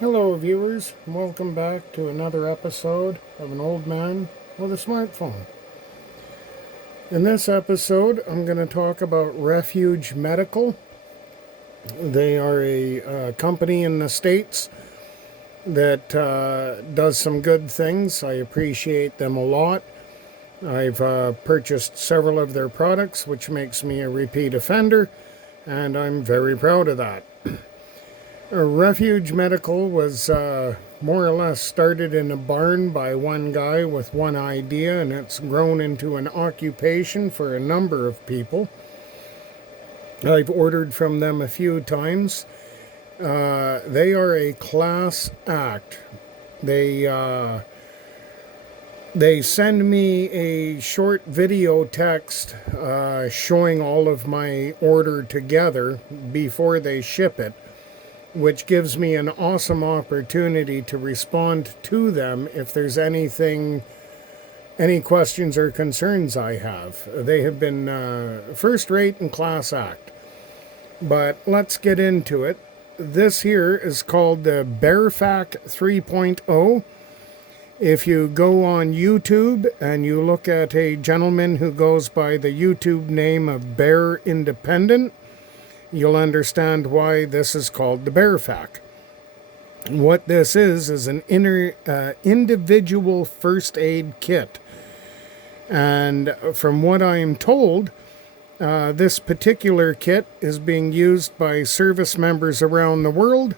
Hello viewers, welcome back to another episode of An Old Man with a Smartphone. In this episode, I'm going to talk about Refuge Medical. They are a company in the States that does some good things. I appreciate them a lot. I've purchased several of their products, which makes me a repeat offender, and I'm very proud of that. Refuge Medical was more or less started in a barn by one guy with one idea, and it's grown into an occupation for a number of people. I've ordered from them a few times. They are a class act. They send me a short video text showing all of my order together before they ship it, which gives me an awesome opportunity to respond to them if there's any questions or concerns I have. They have been first rate and class act. But let's get into it. This here is called the BEARFAK 3.0. If you go on YouTube and you look at a gentleman who goes by the YouTube name of Bear Independent, you'll understand why this is called the BEARFAK. What this is an individual first aid kit. And from what I'm told, this particular kit is being used by service members around the world.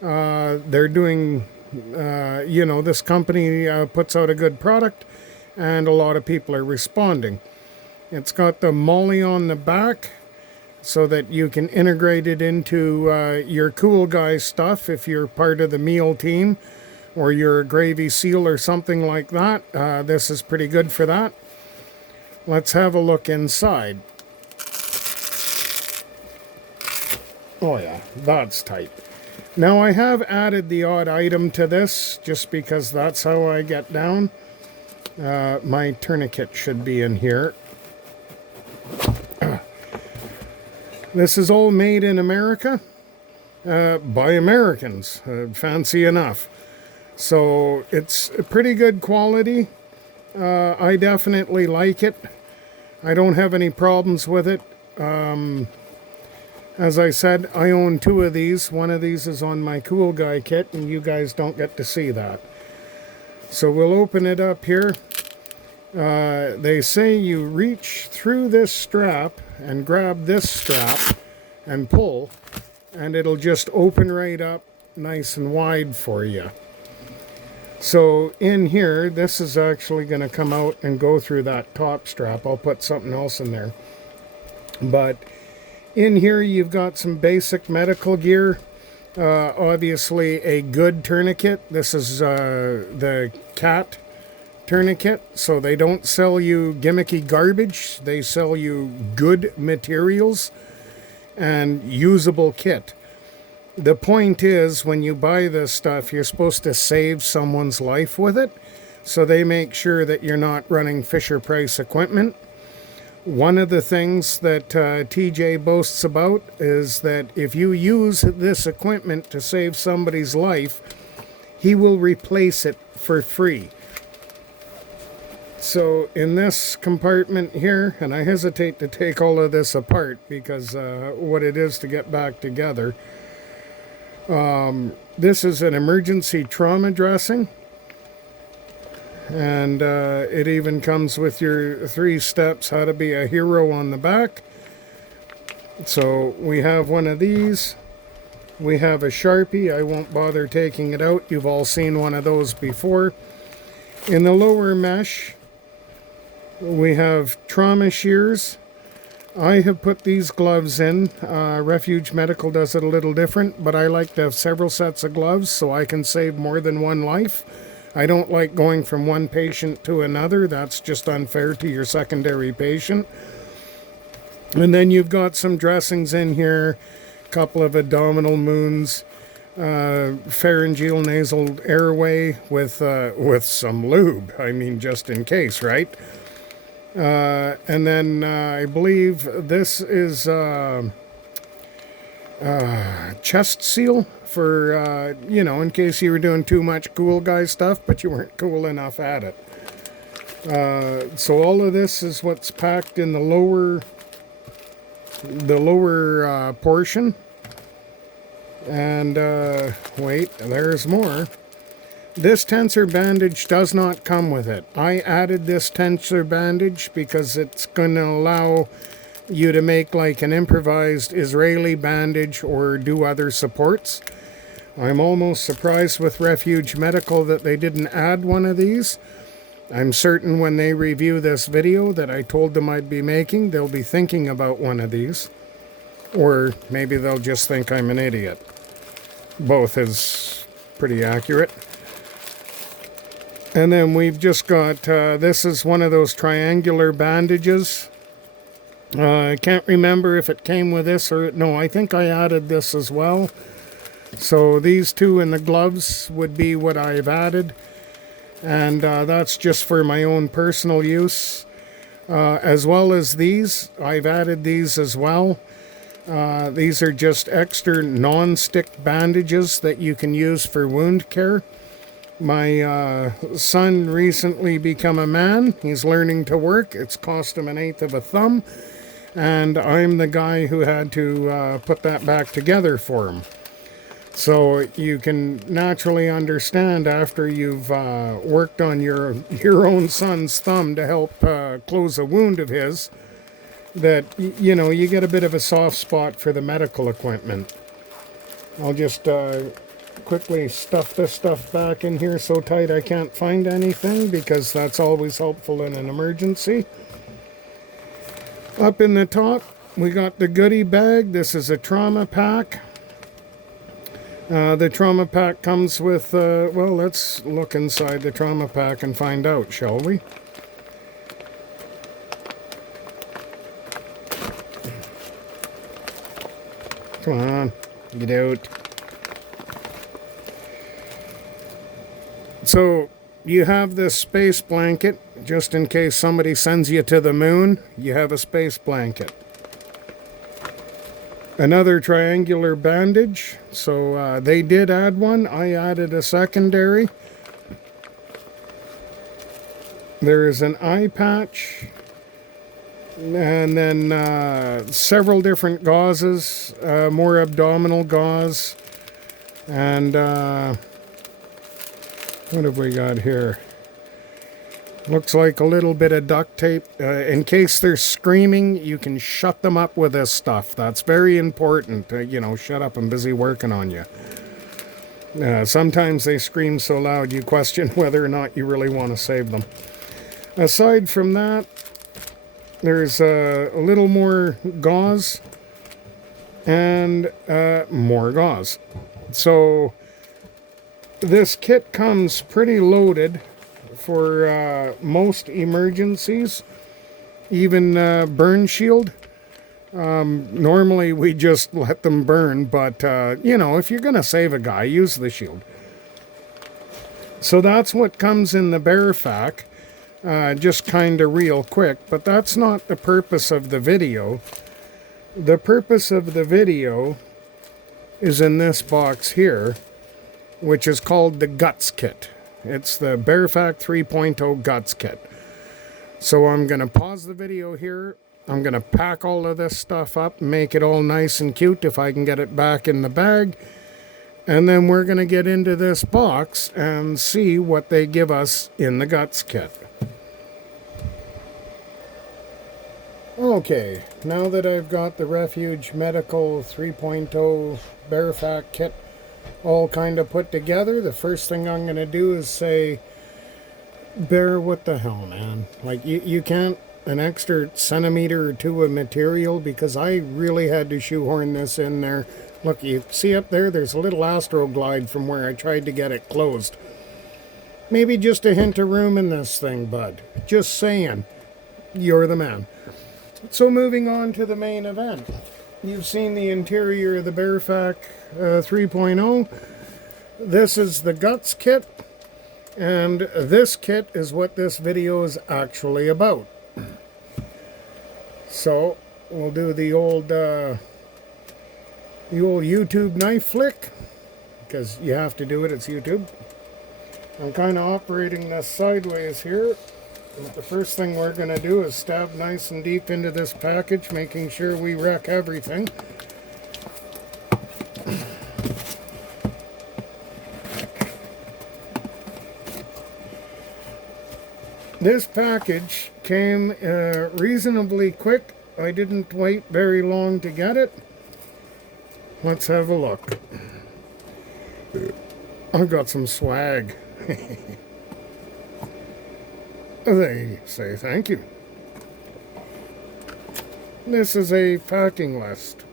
They're doing, this company puts out a good product, and a lot of people are responding. It's got the molly on the back, so that you can integrate it into your cool guy stuff if you're part of the meal team or you're a gravy seal or something like that. This is pretty good for that. Let's have a look inside. Oh yeah, that's tight. Now I have added the odd item to this just because that's how I get down. My tourniquet should be in here. This is all made in America by Americans, fancy enough. So it's a pretty good quality. I definitely like it. I don't have any problems with it. As I said, I own two of these. One of these is on my Cool Guy kit, and you guys don't get to see that. So we'll open it up here. They say you reach through this strap and grab this strap and pull, and it'll just open right up nice and wide for you. So in here, this is actually going to come out and go through that top strap. I'll put something else in there. But in here, you've got some basic medical gear. Obviously, a good tourniquet. This is the CAT tourniquet, so they don't sell you gimmicky garbage. They sell you good materials and usable kit. The point is, when you buy this stuff, you're supposed to save someone's life with it, so they make sure that you're not running Fisher-Price equipment. One of the things that TJ boasts about is that if you use this equipment to save somebody's life, he will replace it for free. So in this compartment here, and I hesitate to take all of this apart because what it is to get back together. This is an emergency trauma dressing. And it even comes with your 3 steps how to be a hero on the back. So we have one of these. We have a Sharpie. I won't bother taking it out. You've all seen one of those before. In the lower mesh, we have trauma shears. I have put these gloves in. Refuge Medical does it a little different, but I like to have several sets of gloves so I can save more than one life. I don't like going from one patient to another. That's just unfair to your secondary patient. And then you've got some dressings in here, a couple of abdominal moons, pharyngeal nasal airway with some lube. I mean, just in case, right? And then I believe this is chest seal for, you know, in case you were doing too much cool guy stuff, but you weren't cool enough at it. So all of this is what's packed in the lower portion. And wait, there's more. This tensor bandage does not come with it. I added this tensor bandage because it's going to allow you to make like an improvised Israeli bandage or do other supports. I'm almost surprised with Refuge Medical that they didn't add one of these. I'm certain when they review this video that I told them I'd be making, they'll be thinking about one of these. Or maybe they'll just think I'm an idiot. Both is pretty accurate. And then we've just got, this is one of those triangular bandages. I can't remember if it came with this or, no, I think I added this as well. So these two in the gloves would be what I've added. And that's just for my own personal use. As well as these, I've added these as well. These are just extra non-stick bandages that you can use for wound care. My son recently become a man. He's learning to work. It's cost him an eighth of a thumb. And I'm the guy who had to put that back together for him. So you can naturally understand after you've worked on your own son's thumb to help close a wound of his, that, you know, you get a bit of a soft spot for the medical equipment. I'll just quickly stuff this stuff back in here so tight I can't find anything, because that's always helpful in an emergency. Up in the top, we got the goodie bag. This is a trauma pack. The trauma pack comes with, well, let's look inside the trauma pack and find out, shall we? Come on, get out. So, you have this space blanket, just in case somebody sends you to the moon, you have a space blanket. Another triangular bandage, so they did add one, I added a secondary. There is an eye patch, and then several different gauzes, more abdominal gauze, and what have we got here? Looks like a little bit of duct tape. In case they're screaming, you can shut them up with this stuff. That's very important. You know, shut up, I'm busy working on you. Sometimes they scream so loud you question whether or not you really want to save them. Aside from that, there's a little more gauze and more gauze. So this kit comes pretty loaded for most emergencies, even burn shield. Normally we just let them burn, but you know, if you're gonna save a guy, use the shield. So that's what comes in the BEARFAK, just kind of real quick, but that's not the purpose of the video. The purpose of the video is in this box here, which is called the Guts Kit. It's the BEARFAK 3.0 Guts Kit. So I'm going to pause the video here. I'm going to pack all of this stuff up, make it all nice and cute if I can get it back in the bag. And then we're going to get into this box and see what they give us in the Guts Kit. Okay, now that I've got the Refuge Medical 3.0 BEARFAK Kit all kind of put together, the first thing I'm going to do is say, Bear, what the hell, man? Like, you can't an extra centimeter or two of material, because I really had to shoehorn this in there. Look, you see up there, there's a little Astroglide from where I tried to get it closed. Maybe just a hint of room in this thing, bud. Just saying. You're the man. So moving on to the main event. You've seen the interior of the BEARFAK 3.0. This is the Guts Kit, and this kit is what this video is actually about. So we'll do the old The old YouTube knife flick, because you have to do it, it's YouTube. I'm kind of operating this sideways here. But the first thing we're going to do is stab nice and deep into this package, making sure we wreck everything. This package came reasonably quick. I didn't wait very long to get it. Let's have a look. I've got some swag. They say thank you. This is a packing list.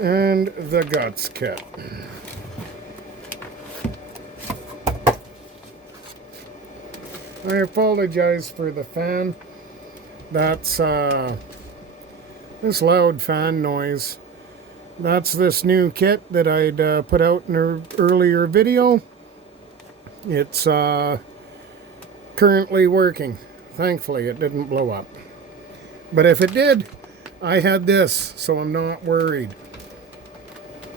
And the guts kit. I apologize for the fan. That's this loud fan noise. That's this new kit that I'd put out in an earlier video. It's currently working. Thankfully, it didn't blow up. But if it did, I had this, so I'm not worried.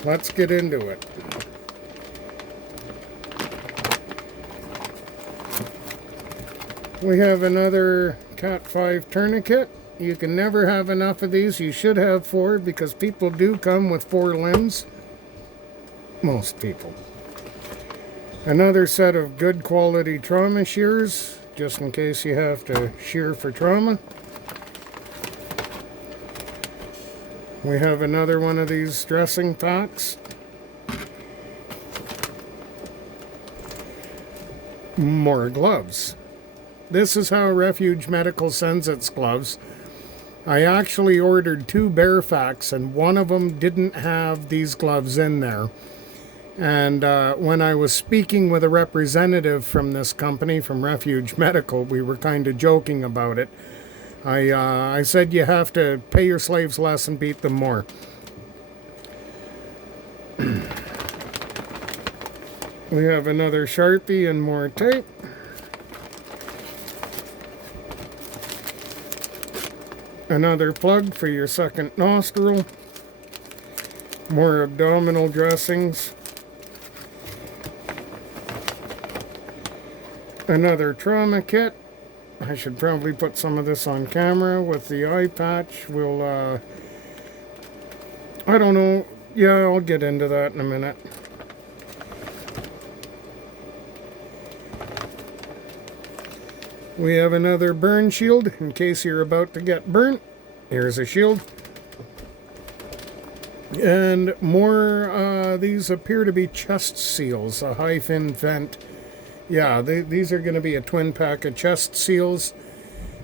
Let's get into it. We have another Cat 5 tourniquet. You can never have enough of these. You should have 4 because people do come with 4 limbs. Most people. Another set of good quality trauma shears, just in case you have to shear for trauma. We have another one of these dressing packs. More gloves. This is how Refuge Medical sends its gloves. I actually ordered 2 BEARFAKs and one of them didn't have these gloves in there. And when I was speaking with a representative from this company, from Refuge Medical, we were kind of joking about it. I said you have to pay your slaves less and beat them more. We have another Sharpie and more tape. Another plug for your second nostril. More abdominal dressings. Another trauma kit. I should probably put some of this on camera with the eye patch. We'll, I don't know. Yeah, I'll get into that in a minute. We have another burn shield in case you're about to get burnt. Here's a shield. And more, these appear to be chest seals, a high-fin vent. Yeah, these are going to be a twin pack of chest seals.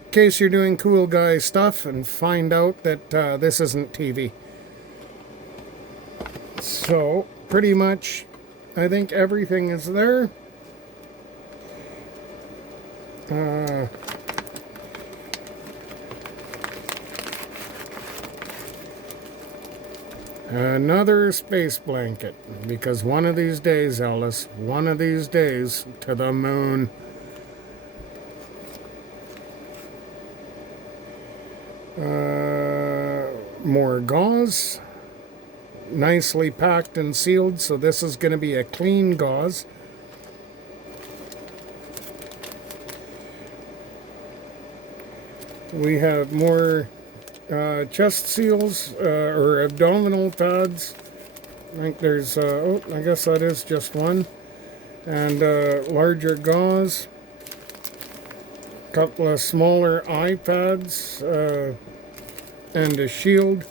In case you're doing cool guy stuff and find out that this isn't TV. So, pretty much, I think everything is there. Another space blanket, because one of these days, Ellis, one of these days, to the moon. More gauze, nicely packed and sealed, so this is going to be a clean gauze. We have more chest seals or abdominal pads. I think there's, oh, I guess that is just one. And larger gauze. A couple of smaller eye pads and a shield.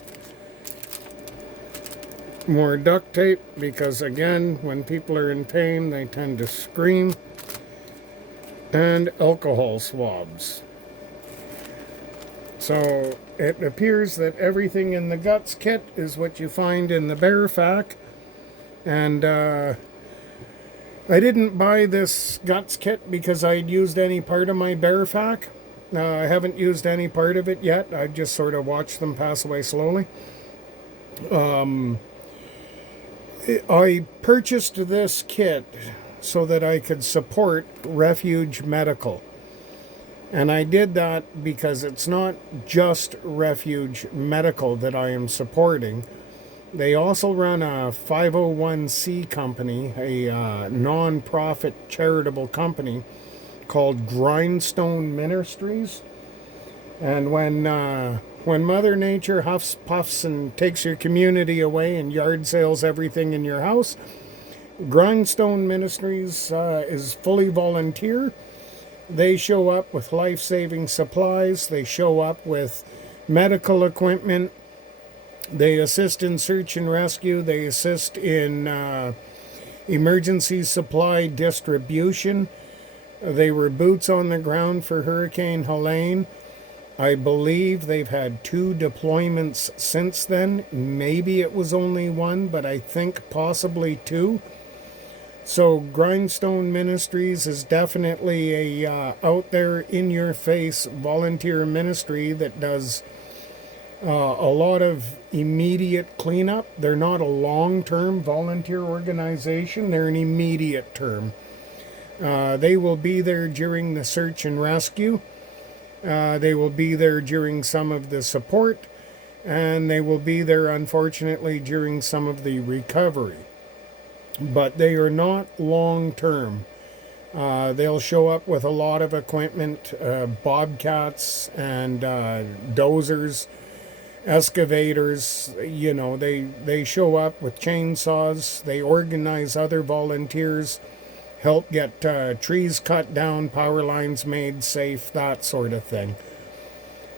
More duct tape because, again, when people are in pain, they tend to scream. And alcohol swabs. So it appears that everything in the guts kit is what you find in the BEARFAK. And I didn't buy this guts kit because I'd used any part of my BEARFAK. I haven't used any part of it yet. I've just sort of watched them pass away slowly. I purchased this kit so that I could support Refuge Medical. And I did that because it's not just Refuge Medical that I am supporting. They also run a 501c company, a non-profit charitable company called Grindstone Ministries. And when Mother Nature huffs, puffs, and takes your community away and yard sales everything in your house, Grindstone Ministries is fully volunteer. They show up with life-saving supplies. They show up with medical equipment. They assist in search and rescue. They assist in emergency supply distribution. They were boots on the ground for Hurricane Helene. I believe they've had 2 deployments since then. Maybe it was only 1, but I think possibly 2. So Grindstone Ministries is definitely a out there in your face volunteer ministry that does a lot of immediate cleanup. They're not a long-term volunteer organization. They're an immediate term. They will be there during the search and rescue. They will be there during some of the support, and they will be there, unfortunately, during some of the recovery. But they are not long-term. They'll show up with a lot of equipment, bobcats and dozers, excavators. You know, they show up with chainsaws. They organize other volunteers, help get trees cut down, power lines made safe, that sort of thing.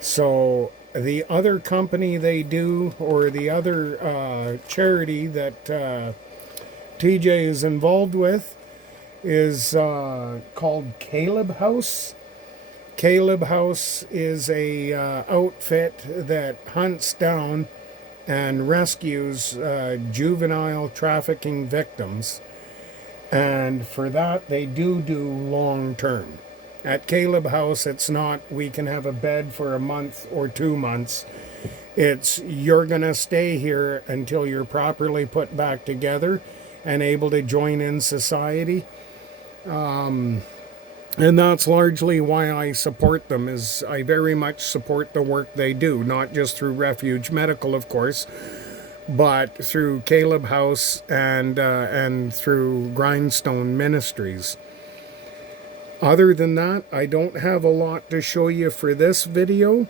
So the other company they do, or the other charity that TJ is involved with, is called Caleb House. Caleb House is a outfit that hunts down and rescues juvenile trafficking victims. And for that, they do long term. At Caleb House, it's not, we can have a bed for a month or 2 months. It's, you're going to stay here until you're properly put back together and able to join in society. And that's largely why I support them, is I very much support the work they do, not just through Refuge Medical, of course, but through Caleb House and through Grindstone Ministries. Other than that, I don't have a lot to show you for this video.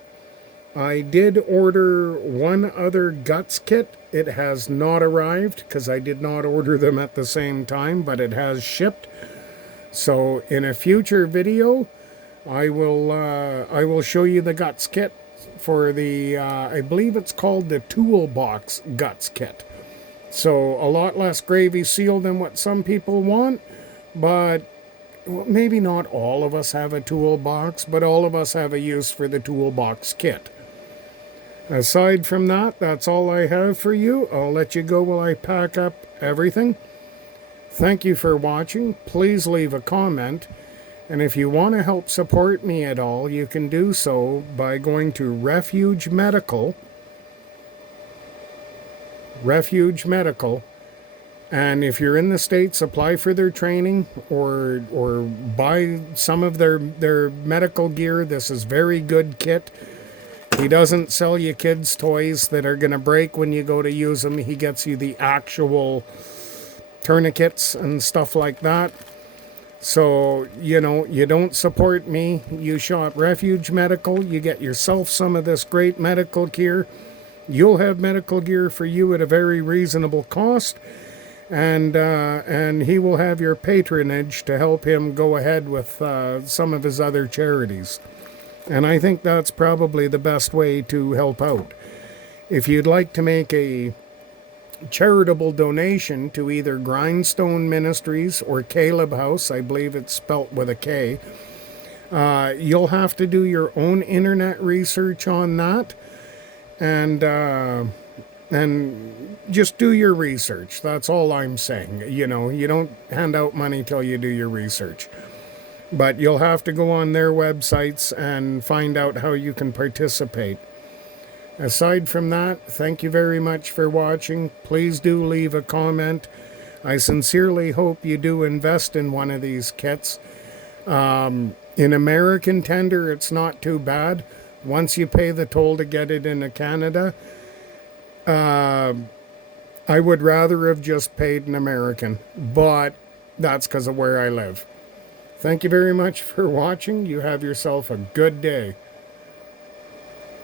I did order one other guts kit. It has not arrived because I did not order them at the same time, but it has shipped. So in a future video, I will show you the guts kit for the, I believe it's called the Toolbox Guts Kit. So a lot less gravy seal than what some people want, but maybe not all of us have a toolbox, but all of us have a use for the Toolbox Kit. Aside from that, that's all I have for you. I'll let you go while I pack up everything. Thank you for watching. Please leave a comment. And if you want to help support me at all, you can do so by going to Refuge Medical. Refuge Medical. And if you're in the States, apply for their training or buy some of their medical gear. This is very good kit. He doesn't sell you kids' toys that are going to break when you go to use them. He gets you the actual tourniquets and stuff like that. So, you know, you don't support me. You shop Refuge Medical. You get yourself some of this great medical gear. You'll have medical gear for you at a very reasonable cost. And he will have your patronage to help him go ahead with some of his other charities. And I think that's probably the best way to help out. If you'd like to make a charitable donation to either Grindstone Ministries or Caleb House, I believe it's spelt with a K, you'll have to do your own internet research on that. And just do your research. That's all I'm saying. You know, you don't hand out money till you do your research. But you'll have to go on their websites and find out how you can participate. Aside from that, thank you very much for watching. Please do leave a comment. I sincerely hope you do invest in one of these kits. In American tender, it's not too bad. Once you pay the toll to get it into Canada, I would rather have just paid an American, but that's because of where I live. Thank you very much for watching. You have yourself a good day.